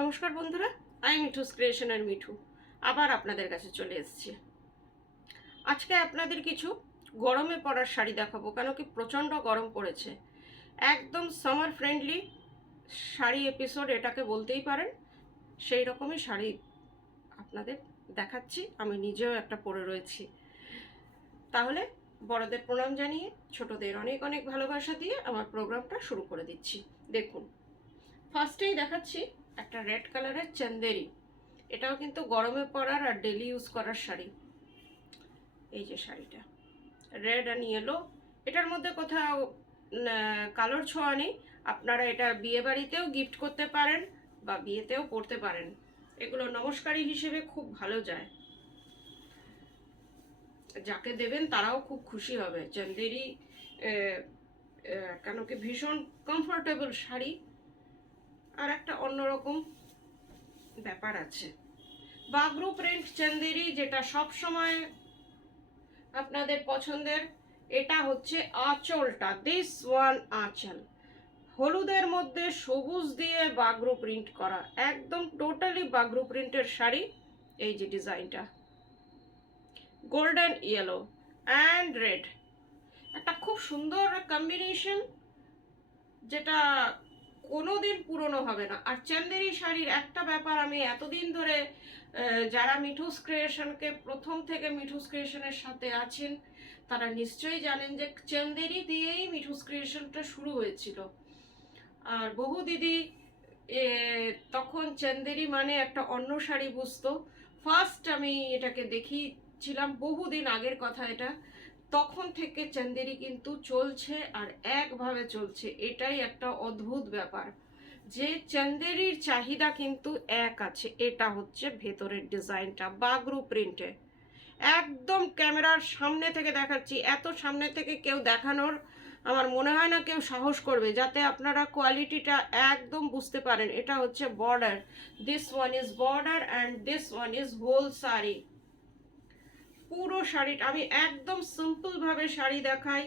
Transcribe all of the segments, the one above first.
নমস্কার বন্ধুরা, আমি মিঠুস ক্রিয়েশনের মিঠু আবার আপনাদের কাছে চলে এসেছি। আজকে আপনাদের কিছু গরমে পরার শাড়ি দেখাবো, কেন কি প্রচণ্ড গরম পড়েছে। একদম সামার ফ্রেন্ডলি শাড়ি এপিসোড এটাকে বলতেই পারেন। সেই রকমই শাড়ি আপনাদের দেখাচ্ছি, আমি নিজেও একটা পরে রয়েছি। তাহলে বড়দের প্রণাম জানিয়ে ছোটদের অনেক অনেক ভালোবাসা দিয়ে আমার প্রোগ্রামটা শুরু করে দিচ্ছি। দেখুন, ফার্স্টেই দেখাচ্ছি একটা রেড কালারের চান্দেরি। এটাও কিন্তু গরমে পরার আর ডেলি ইউজ করার শাড়ি। এই যে শাড়িটা রেড অ্যান্ড ইয়েলো, এটার মধ্যে কোথাও কালোর ছোঁয়া নেই। আপনারা এটা বিয়ে বাড়িতেও গিফট করতে পারেন বা বিয়েতেও পরতে পারেন। এগুলো নমস্কারী হিসেবে খুব ভালো যায়, যাকে দেবেন তারাও খুব খুশি হবে। চান্দেরি কেন কি ভীষণ কমফোর্টেবল শাড়ি, আর একটা অন্যরকম ব্যাপার আছে। বাগরু প্রিন্ট চান্দেরি, যেটা সব সময় আপনাদের পছন্দের। এটা হচ্ছে আঁচলটা, দিস ওয়ান আঁচল হলুদের মধ্যে সবুজ দিয়ে বাগরু প্রিন্ট করা, একদম টোটালি বাগরু প্রিন্টের শাড়ি। এই যে ডিজাইনটা গোল্ডেন ইয়েলো অ্যান্ড রেড, একটা খুব সুন্দর কম্বিনেশন, যেটা কোনোদিন পুরনো হবে না। আর চান্দেরি শাড়ির একটা ব্যাপার, আমি এতদিন ধরে যারা মিঠুস ক্রিয়েশনকে প্রথম থেকে মিঠুস ক্রিয়েশনের সাথে আছেন তারা নিশ্চয়ই জানেন যে চান্দেরি দিয়েই মিঠুস ক্রিয়েশনটা শুরু হয়েছিল। আর বহু দিদি তখন চান্দেরি মানে একটা অন্য শাড়ি বুঝতো। ফার্স্ট আমি এটাকে দেখিয়েছিলাম, বহুদিন আগের কথা এটা। তখন থেকে চান্দেরি কিন্তু চলছে আর একভাবে চলছে। এটাই একটা অদ্ভুত ব্যাপার যে চান্দেরির চাহিদা কিন্তু এক আছে। এটা হচ্ছে ভেতরের ডিজাইনটা বাগরু প্রিন্টে, একদম ক্যামেরার সামনে থেকে দেখাচ্ছি। এত সামনে থেকে কেউ দেখানোর আমার মনে হয় না কেউ সাহস করবে, যাতে আপনারা কোয়ালিটিটা একদম বুঝতে পারেন। এটা হচ্ছে border, this one is border and this one is whole sari. পুরো শাড়িটা আমি একদম সিম্পলভাবে শাড়ি দেখাই,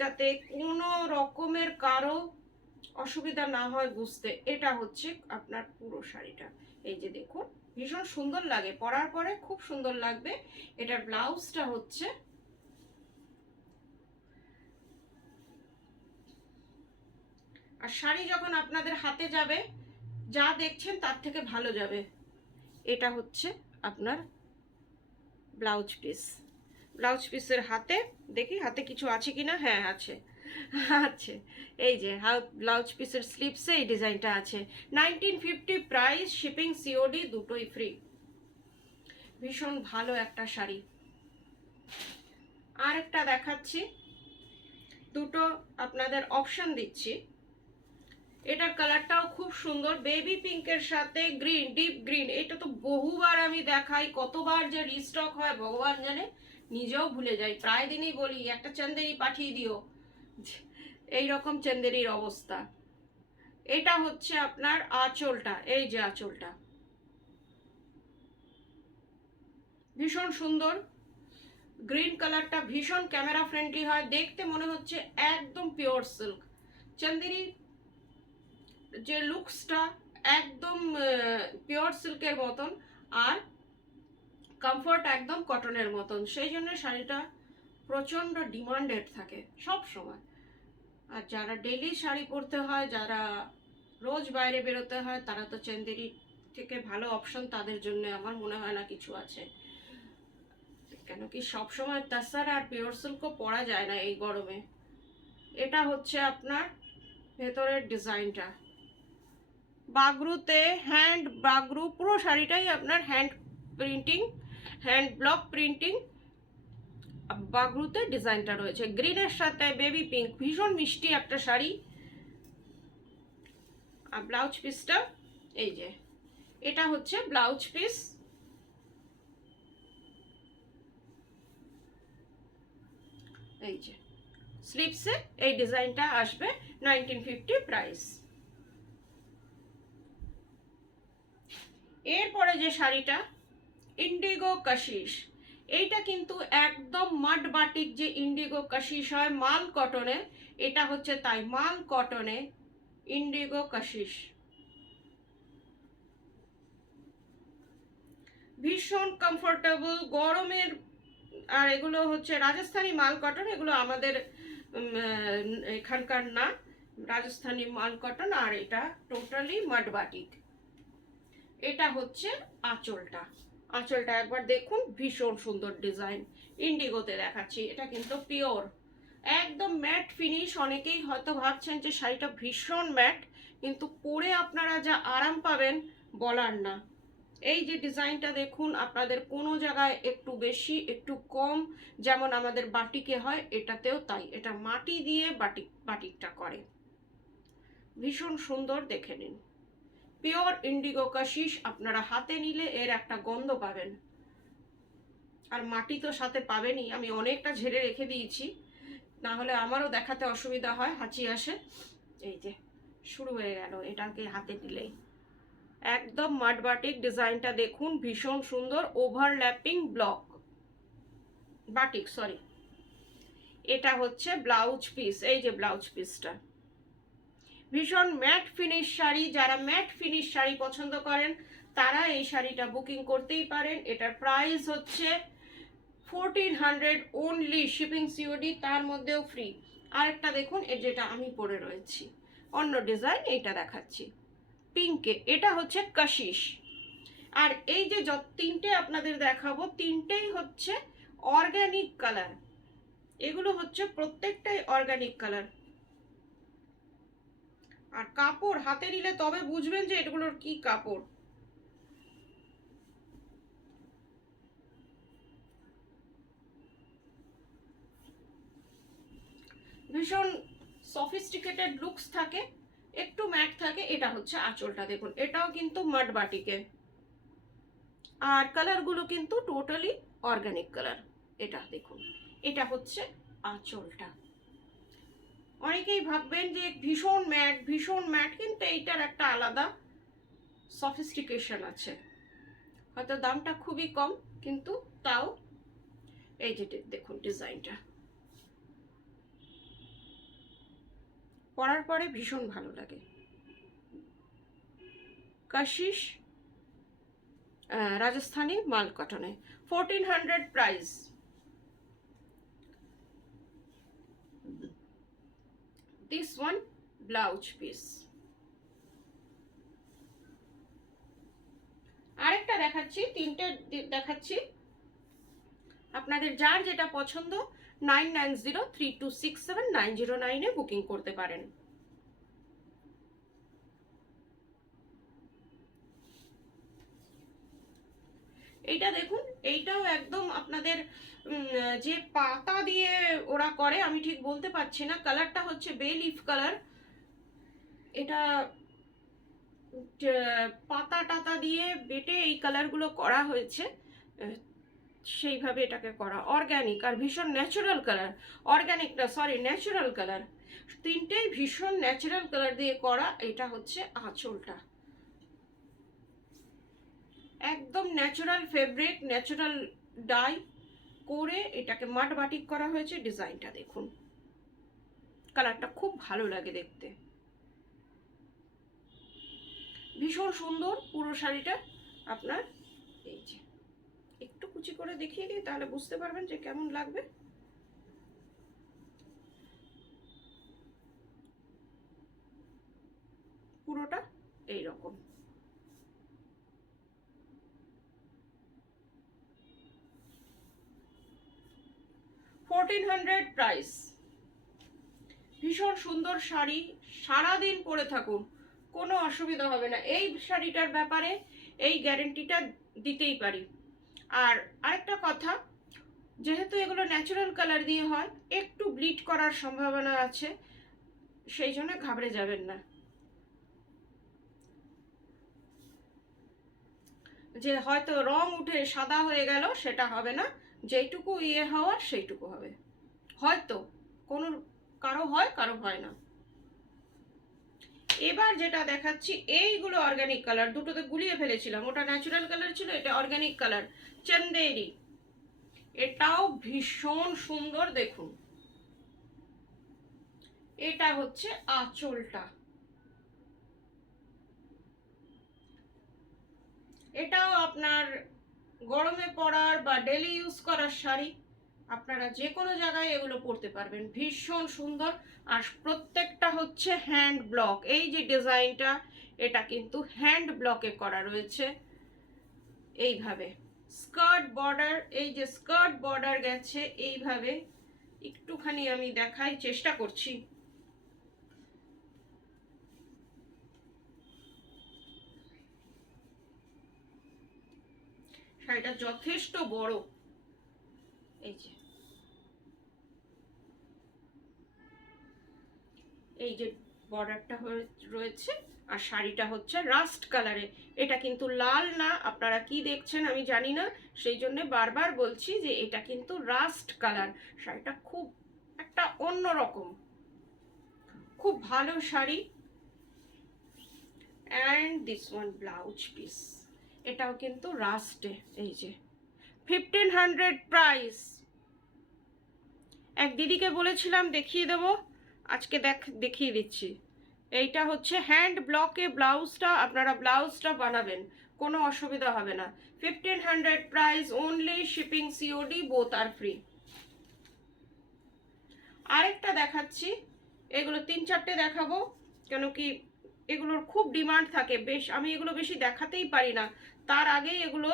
যাতে কোনো রকমের কারো অসুবিধা না হয় বুঝতে। এটা হচ্ছে আপনার পুরো শাড়িটা। এই যে দেখুন, ভীষণ সুন্দর লাগে, পরার পরে খুব সুন্দর লাগবে। এটার ব্লাউজটা হচ্ছে আর শাড়ি যখন আপনাদের হাতে যাবে, যা দেখছেন তার থেকে ভালো যাবে। এটা হচ্ছে আপনার ব্লাউজ পিস। ব্লাউজ পিসের হাতে দেখি হাতে কিছু আছে কিনা, হ্যাঁ আছে আছে। এই যে ব্লাউজ পিসের স্লিপসে এই ডিজাইনটা আছে। 1950 প্রাইস, শিপিং সিওডি দুটোই ফ্রি। ভীষণ ভালো একটা শাড়ি। আর একটা দেখাচ্ছি, দুটো আপনাদের অপশন দিচ্ছি। এটার কালারটাও খুব সুন্দর, বেবি পিঙ্কের সাথে গ্রিন, ডিপ গ্রিন। এটা তো বহুবার আমি দেখাই, কতবার যে রিস্টক হয় ভগবান জানে, নিজেও ভুলে যাই। প্রায় দিনই বলি একটা চান্দেরি পাঠিয়ে দিও, এই রকম চান্দেরির অবস্থা। এটা হচ্ছে আপনার আঁচলটা, এই যে আঁচলটা ভীষণ সুন্দর। গ্রিন কালারটা ভীষণ ক্যামেরা ফ্রেন্ডলি হয়, দেখতে মনে হচ্ছে একদম পিওর সিল্ক। চান্দেরি যে লুকসটা একদম পিওর সিল্কের মতন, আর কমফর্ট একদম কটনের মতন। সেই জন্য শাড়িটা প্রচণ্ড ডিমান্ডেড থাকে সব সময়। আর যারা ডেলি শাড়ি পরতে হয়, যারা রোজ বাইরে বেরোতে হয়, তারা তো চান্দেরি থেকে ভালো অপশন তাদের জন্য আমার মনে হয় না কিছু আছে। কেন কি সবসময় তাসার আর পিওর সিল্কও পরা যায় না এই গরমে। এটা হচ্ছে আপনার ভেতরের ডিজাইনটা, বাগরুতে হ্যান্ড বাগরু, পুরো শাড়িটাই আপনার hand printing, hand block printing বাগরুতে ডিজাইনটা রয়েছে। গ্রিনের সাথে বেবি পিঙ্ক, ভীষণ মিষ্টি একটা শাড়ি। আর ব্লাউজ পিসটা এই যে, এটা হচ্ছে ব্লাউজ পিস। এই যে স্লিপসে এই ডিজাইনটা আসবে, 1950 প্রাইস। এরপরে যে শাড়িটা ইন্ডিগো কাশিস, এইটা কিন্তু একদম মাড বাটিক যে ইন্ডিগো কাশিস হয় মাল কটনে, এটা হচ্ছে তাই মাল কটনে ইন্ডিগো কাশিস। ভীষণ কমফোর্টেবল গরমের। আর এগুলো হচ্ছে রাজস্থানি মাল কটন, এগুলো আমাদের এখানকার না, রাজস্থানি মাল কটন। আর এটা টোটালি মাড বাটিক। এটা হচ্ছে আঁচলটা। আঁচলটা একবার দেখুন, ভীষণ সুন্দর ডিজাইন, ইন্ডিগোতে দেখাচ্ছি। এটা কিন্তু পিওর একদম ম্যাট ফিনিশ। অনেকেই হয়তো ভাবছেন যে শাড়িটা ভীষণ ম্যাট, কিন্তু পরে আপনারা যা আরাম পাবেন বলার না। এই যে ডিজাইনটা দেখুন, আপনাদের কোনো জায়গায় একটু বেশি একটু কম, যেমন আমাদের বাটিকে হয় এটাতেও তাই। এটা মাটি দিয়ে বাটিকটা করে, ভীষণ সুন্দর, দেখে নিন। Pure Indigo Kashish. আপনারা হাতে নিলে এর একটা গন্ধ পাবেন, আর মাটি তো সাথে পাবেনই। আমি অনেকটা ঝেড়ে রেখে দিয়েছি, না হলে আমারও দেখাতে অসুবিধা হয়, হাঁচি আসে। এই যে শুরু হয়ে গেল এটাকে হাতে নিলেই। একদম মাড বাটিক। ডিজাইনটা দেখুন, ভীষণ সুন্দর, ওভারল্যাপিং ব্লক বাটিক, সরি। এটা হচ্ছে ব্লাউজ পিস। এই যে ব্লাউজ পিসটা, ভীষণ ম্যাট ফিনিশ শাড়ি। যারা ম্যাট ফিনিশ শাড়ি পছন্দ করেন তারা এই শাড়িটা বুকিং করতেই পারেন। এটার প্রাইস হচ্ছে 1400 অনলি, শিপিং সিওডি, তার মধ্যেও ফ্রি। আরেকটা দেখুন, এর যেটা আমি পরে রয়েছি অন্য ডিজাইন, এটা দেখাচ্ছি পিঙ্কে। এটা হচ্ছে কাশিস। আর এই যে তিনটে আপনাদের দেখাবো, তিনটেই হচ্ছে অর্গানিক কালার। এগুলো হচ্ছে প্রত্যেকটাই অর্গানিক কালার। আর কাপড় হাতে নিলে তবে বুঝবেন যে এগুলোর কি কাপড়। ভীষণ সফিস্টিকেটেড লুকস থাকে, একটু ম্যাট থাকে। এটা হচ্ছে আঁচলটা দেখুন, এটাও কিন্তু মাড বাটিকে। আর কালারগুলো কিন্তু টোটালি অর্গানিক কালার। এটা দেখুন, এটা হচ্ছে আঁচলটা। অনেকেই ভাববেন যে ভীষণ ম্যাট ভীষণ ম্যাট, কিন্তু এইটার একটা আলাদা সফিস্টিকেশন আছে। হয়তো দামটা খুবই কম, কিন্তু তাও এই যে দেখুন ডিজাইনটা, পরার পরে ভীষণ ভালো লাগে। কাশিস রাজস্থানি মাল কটনে, 1400 price. This one blouse piece. আরেকটা দেখাচ্ছি, তিনটে দেখাচ্ছি। আপনাদের যার যেটা পছন্দ 9903267909 বুকিং করতে পারেন। এইটা দেখুন, এইটাও একদম আপনাদের যে পাতা দিয়ে ওরা করে, আমি ঠিক বলতে পারছি না। কালারটা হচ্ছে বে লিফ কালার। এটা পাতা টাতা দিয়ে বেটে এই কালারগুলো করা হয়েছে, সেইভাবে এটাকে করা। অর্গ্যানিক আর ভীষণ ন্যাচারাল কালার। অর্গ্যানিক না, সরি, ন্যাচারাল কালার। তিনটেই ভীষণ ন্যাচারাল কালার দিয়ে করা। এটা হচ্ছে আঁচলটা, একদম ন্যাচারাল ফেব্রিক, ন্যাচারাল ডাই করে এটাকে মাড বাটিক করা হয়েছে। ডিজাইনটা দেখুন, কালারটা খুব ভালো লাগে দেখতে, ভীষণ সুন্দর পুরো শাড়িটা। আপনার এই যে একটু কুচি করে দেখিয়ে দিই, তাহলে বুঝতে পারবেন যে কেমন লাগবে। পুরোটা এইরকম। 1400 প্রাইস। ভীষণ সুন্দর শাড়ি, সারাদিন পরে থাকুন, কোনো অসুবিধা হবে না। এই শাড়িটার ব্যাপারে এই গ্যারেন্টিটা দিতেই পারি। আর আরেকটা কথা, যেহেতু এগুলো ন্যাচারাল কালার দিয়ে হয়, একটু ব্লিড করার সম্ভাবনা আছে, সেই জন্য ঘাবড়ে যাবেন না যে হয়তো রং উঠে সাদা হয়ে গেল, সেটা হবে না। যেইটুকু ইয়ে হওয়ার সেইটুকু হবে। হয়তো কোনো কারো হয়, কারো হয় না। এবার যেটা দেখাচ্ছি, এইগুলো অর্গানিক কালার। দুটোতে গুলিয়ে ফেলেছিলাম, ওটা ন্যাচারাল কালার ছিল, এটা অর্গানিক কালার, চন্দেরি। এটাও ভীষণ সুন্দর দেখুন। এটা হচ্ছে আঁচলটা, এটাও আপনার গরমে পরার বা ডেলি ইউজ করার শাড়ি, আপনারা যে কোনো জায়গায় এগুলো পরতে পারবেন। ভীষণ সুন্দর। আর প্রত্যেকটা হচ্ছে হ্যান্ড ব্লক। এই যে ডিজাইনটা, এটা কিন্তু হ্যান্ড ব্লকে করা রয়েছে এইভাবে। স্কার্ট বর্ডার, এই যে স্কার্ট বর্ডার গেছে এইভাবে। একটুখানি আমি দেখাই, চেষ্টা করছি। শাড়িটা যথেষ্ট বড়। এই যে এই যে বর্ডারটা রয়েছে, আর শাড়িটা হচ্ছে রাস্ট কালারে। এটা কিন্তু লাল না, আপনারা কি দেখছেন আমি জানি না, সেই জন্য বারবার বলছি যে এটা কিন্তু রাস্ট কালার। শাড়িটা খুব একটা অন্যরকম, খুব ভালো sari. And this one blouse piece, এটাও কিন্তু রাস্টে। এই যে 1500 প্রাইস। এক দিদিকে বলেছিলাম দেখিয়ে দেবো, আজকে দেখিয়ে দিচ্ছি। এইটা হচ্ছে হ্যান্ড ব্লকে ব্লাউজটা, আপনারা ব্লাউজটা বানাবেন, কোনো অসুবিধা হবে না। 1500 price only, shipping COD both আর ফ্রি। আরেকটা দেখাচ্ছি, এগুলো 3-4টে দেখাবো, কেন কি এগুলোর খুব ডিমান্ড থাকে। আমি এগুলো বেশি দেখাতেই পারি না, তার আগেই এগুলো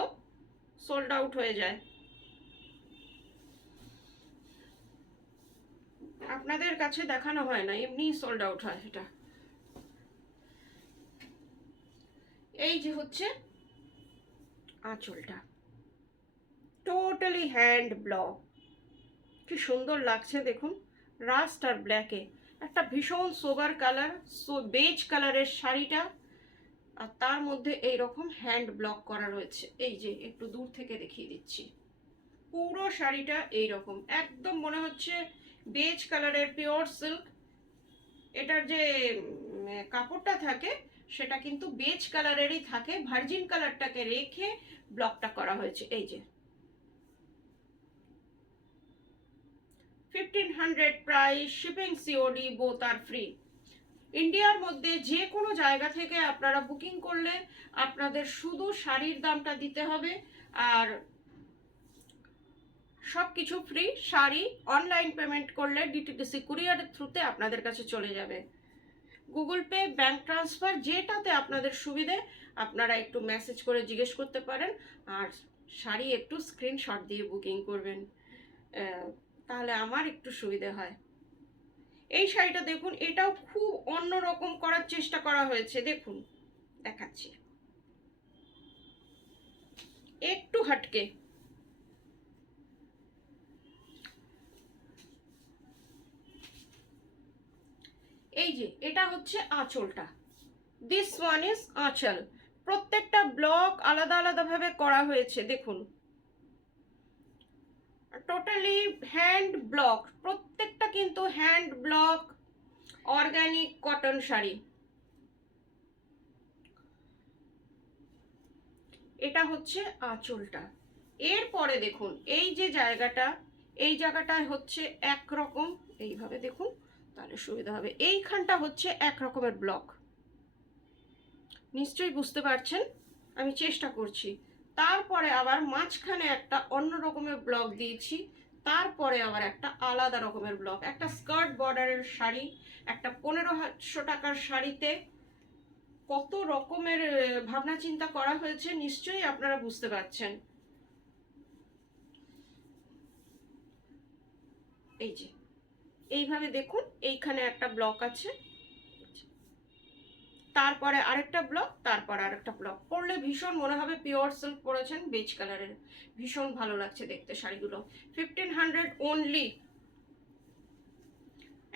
সোল্ড আউট হয়ে যায়। আপনাদের কাছে দেখানো হয় না, এমনি সোল্ড আউট হয় এটা। এই যে হচ্ছে আঁচলটা, টোটালি হ্যান্ড ব্লক। কি সুন্দর লাগছে দেখুন, রাস্ট আর ব্ল্যাকে একটা ভীষণ সোবার কালার, বেজ কালারের শাড়িটা, আর তার মধ্যে এই রকম হ্যান্ড ব্লক করা রয়েছে। এই যে একটু দূর থেকে দেখিয়ে দিচ্ছি, পুরো শাড়িটা এই রকম একদম মনে হচ্ছে বেজ কালারের পিওর সিল্ক। এটার যে কাপড়টা থাকে সেটা কিন্তু বেজ কালারেরই থাকে, ভার্জিন কালারটাকে রেখে ব্লকটা করা হয়েছে। এই যে 1500 প্রাইস, শিপিং সিওডি বোথ আর ফ্রি। ইন্ডিয়ার মধ্যে যে কোনো জায়গা থেকে আপনারা বুকিং করলে আপনাদের শুধু শাড়ির দামটা দিতে হবে, আর সব কিছু ফ্রি। শাড়ি অনলাইন পেমেন্ট করলে ডিটিডিসি কুরিয়ারের থ্রুতে আপনাদের কাছে চলে যাবে। গুগল পে, ব্যাংক ট্রান্সফার, যেটাতে আপনাদের সুবিধে আপনারা একটু মেসেজ করে জিজ্ঞেস করতে পারেন। আর শাড়ি একটু স্ক্রিনশট দিয়ে বুকিং করবেন, তাহলে আমার একটু সুবিধে হয়। এই শাড়িটা দেখুন, এটাও খুব অন্যরকম করার চেষ্টা করা হয়েছে। দেখুন দেখাচ্ছি, একটু হাটকে। এই যে এটা হচ্ছে আঁচলটা, দিস ওয়ান ইজ আঁচল। প্রত্যেকটা ব্লক আলাদা আলাদা ভাবে করা হয়েছে দেখুন, টোটালি হ্যান্ড ব্লক, প্রত্যেকটা কিন্তু hand block, organic cotton sari. এটা হচ্ছে আঁচলটা। এরপরে দেখুন এই যে জায়গাটা, এই জায়গাটায় হচ্ছে একরকম, এইভাবে দেখুন তাহলে সুবিধা হবে। এইখানটা হচ্ছে এক রকমের ব্লক, নিশ্চয়ই বুঝতে পারছেন, আমি চেষ্টা করছি। তারপরে আবার মাঝখানে একটা অন্য রকমের ব্লক দিয়েছি, তারপরে আবার একটা আলাদা রকমের ব্লক। একটা স্কার্ট বর্ডারের শাড়ি, একটা 1500 টাকার শাড়িতে কত রকমের ভাবনা চিন্তা করা হয়েছে নিশ্চয়ই আপনারা বুঝতে পারছেন। এই যে এইভাবে দেখুন, এইখানে একটা ব্লক আছে, তারপরে আরেকটা ব্লক, তারপরে আরেকটা ব্লক। পরলে ভীষণ মনে হবে পিওর সিল্ক পরেছেন, বেজ কালারের, ভীষণ ভালো লাগছে দেখতে শাড়িগুলো। 1500 only.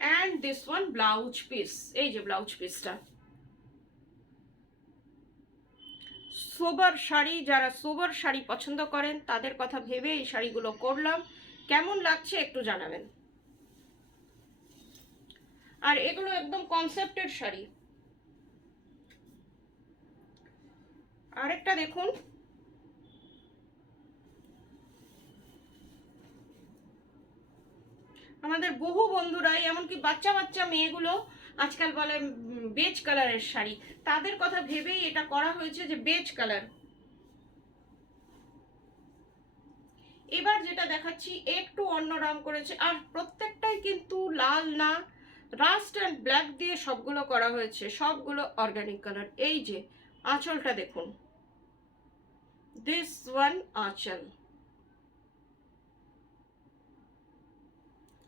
And this one blouse piece, এই যে ব্লাউজ পিসটা। সোবার শাড়ি, যারা সোবার শাড়ি পছন্দ করেন তাদের কথা ভেবে এই শাড়িগুলো করলাম। কেমন লাগছে একটু জানাবেন। আর এগুলো একদম কনসেপ্টের শাড়ি। আরেকটা দেখুন, আমাদের বহু বন্ধুরাই, এমনকি বাচ্চা বাচ্চা মেয়েগুলো আজকাল বলে বেজ কালারের শাড়ি, তাদের কথা ভেবেই এটা করা হয়েছে যে বেজ কালার। এবার যেটা দেখাচ্ছি একটু অন্য রং করেছে, আর প্রত্যেকটাই কিন্তু লাল না, রাস্ট অ্যান্ড ব্ল্যাক দিয়ে সবগুলো করা হয়েছে, সবগুলো অর্গানিক কালার। এই যে আঁচলটা দেখুন, দিস ওয়ান আঁচল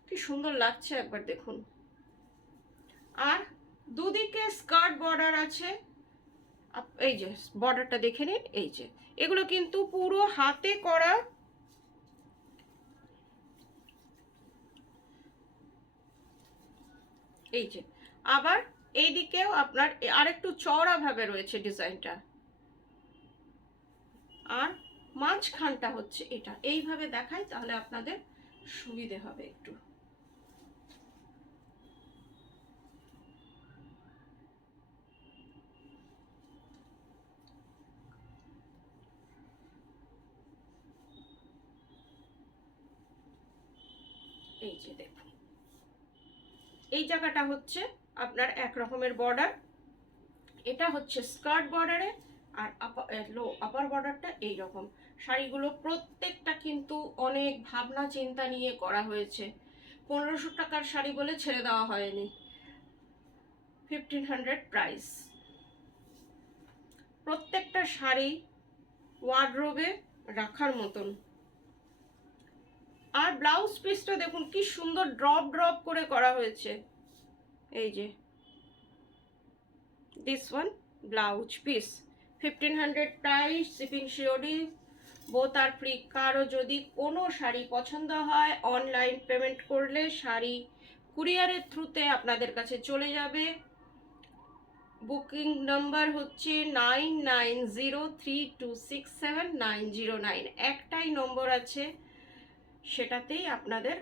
কি সুন্দর লাগছে একবার দেখুন। আর দুদিকে স্কার্ট বর্ডার আছে, এই যে বর্ডারটা দেখে নিন। এই যে এগুলো কিন্তু পুরো হাতে করা, এই যে আবার এইদিকেও আপনার আরেকটু চওড়া ভাবে রয়েছে ডিজাইনটা, আর মাঝখানটা হচ্ছে এটা। এইভাবে দেখাই তাহলে আপনাদের সুবিধে হবে একটু। এই যে দেখুন, এই জায়গাটা হচ্ছে আপনার এক রকমের বর্ডার, এটা হচ্ছে স্কার্ট বর্ডারে, আর আপার বর্ডারটা এই রকম। শাড়িগুলো প্রত্যেকটা কিন্তু অনেক ভাবনা চিন্তা নিয়ে করা হয়েছে। 1500 টাকার শাড়ি বলে ছেড়ে দেওয়া হয়নি। 1500 প্রাইস। প্রত্যেকটা শাড়ি ওয়ার্ডরোবে রাখার মতন। আর ব্লাউজ পিসটা দেখুন কি সুন্দর ড্রপ ড্রপ করে করা হয়েছে। এই যে this one blouse piece, 1500 price, shipping COD, both R free. কারো যদি কোনো শাড়ি পছন্দ হয় অনলাইন পেমেন্ট করলে শাড়ি কুরিয়ারের থ্রুতে আপনাদের কাছে চলে যাবে। বুকিং নাম্বার হচ্ছে 9903267909। একটাই নম্বর আছে, সেটাতেই আপনাদের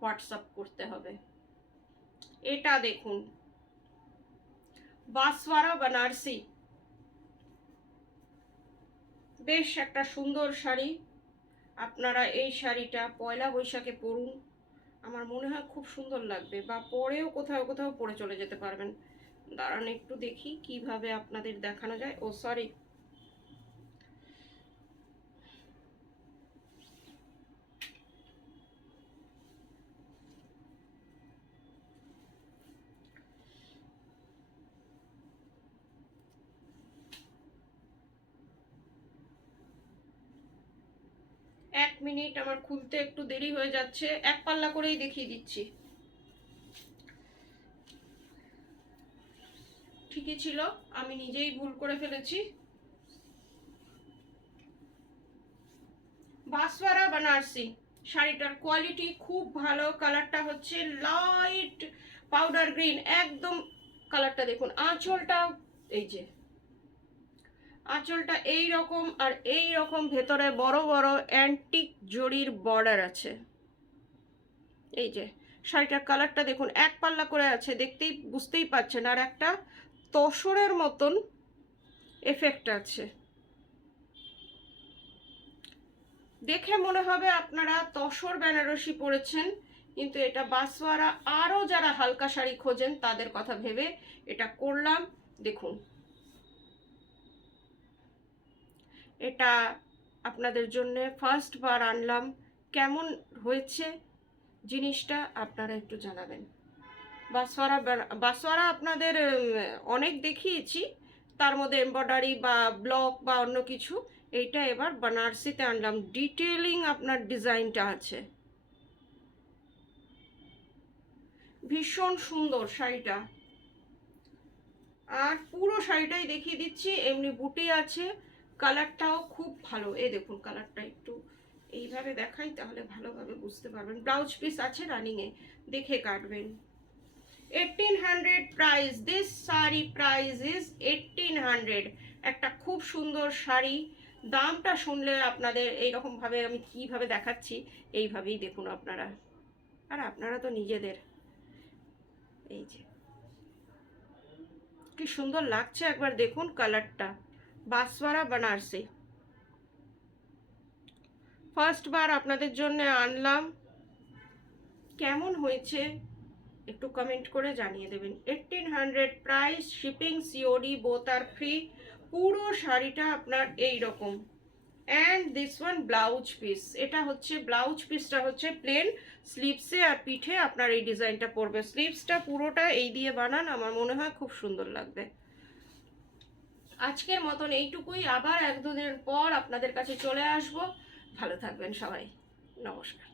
হোয়াটসঅ্যাপ করতে হবে। এটা দেখুন বাঁশওয়ারা বেনারসি, বেশ একটা সুন্দর শাড়ি। আপনারা এই শাড়িটা পয়লা বৈশাখে পরুন, আমার মনে হয় খুব সুন্দর লাগবে, বা পরেও কোথাও কোথাও পরে চলে যেতে পারবেন। দাঁড়ান একটু দেখি কিভাবে আপনাদের দেখানো যায়। ও সরি, এক মিনিট, আমার খুলতে একটু দেরি হয়ে যাচ্ছে, এক পাল্লা করেই দেখিয়ে দিচ্ছি। ঠিকই ছিল, আমি নিজেই ভুল করে ফেলেছি। বাঁশওয়ারা বেনারসি শাড়িটার কোয়ালিটি খুব ভালো। কালারটা হচ্ছে লাইট পাউডার গ্রিন, একদম কালারটা দেখুন। আঁচলটাও এই যে আঁচলটা এই রকম, আর এই রকম ভেতরে বড় বড় অ্যান্টিক জরির বর্ডার আছে। এই যে শাড়িটার কালারটা দেখুন, এক পাল্লা করে আছে, দেখতেই বুঝতেই পারছেন। আর একটা তসরের মতন এফেক্ট আছে, দেখে মনে হবে আপনারা তসর বেনারসি পরেছেন, কিন্তু এটা বাঁশওয়ারা। আরও যারা হালকা শাড়ি খোঁজেন তাদের কথা ভেবে এটা করলাম। দেখুন এটা আপনাদের জন্য ফার্স্ট বার আনলাম, কেমন হয়েছে জিনিসটা আপনারা একটু জানাবেন। বাঁশওয়ারা আপনাদের অনেক দেখিয়েছি, তার মধ্যে এমব্রয়ডারি বা ব্লক বা অন্য কিছু। এইটা এবার বেনারসিতে আনলাম, ডিটেলিং আপনার ডিজাইনটা আছে, ভীষণ সুন্দর শাড়িটা। আর পুরো শাড়িটাই দেখিয়ে দিচ্ছি, এমনি বুটি আছে, কালারটাও খুব ভালো। এই দেখুন কালারটা একটু এইভাবে দেখাই তাহলে ভালোভাবে বুঝতে পারবেন। ব্লাউজ পিস আছে রানিংয়ে, দেখে কাটবেন। 1800 price, this sari price is 1800। একটা খুব সুন্দর শাড়ি, দামটা শুনলে আপনাদের এইরকম ভাবে আমি কিভাবে দেখাচ্ছি এইভাবেই দেখুন আপনারা, আর আপনারা তো নিজেদের। এই যে কি সুন্দর লাগছে একবার দেখুন কালারটা। বাঁশওয়ারা বেনারসি ফার্স্ট বার আপনাদের জন্য আনলাম, কেমন হয়েছে একটু কমেন্ট করে জানিয়ে দেবেন। 1800 প্রাইস, শিপিং সিওডি বোথ আর ফ্রি। পুরো শাড়িটা আপনার এই রকম and this one blouse piece, এটা হচ্ছে ব্লাউজ পিসটা হচ্ছে প্লেন, স্লিভসে আর পিঠে আপনার এই ডিজাইনটা পড়বে। স্লিভসটা পুরোটা এই দিয়ে বানান, আমার মনে হয় খুব সুন্দর লাগবে। আজকের মতন এইটুকুই, আবার 1-2 দিন পর আপনাদের কাছে চলে আসবো। ভালো থাকবেন সবাই, নমস্কার।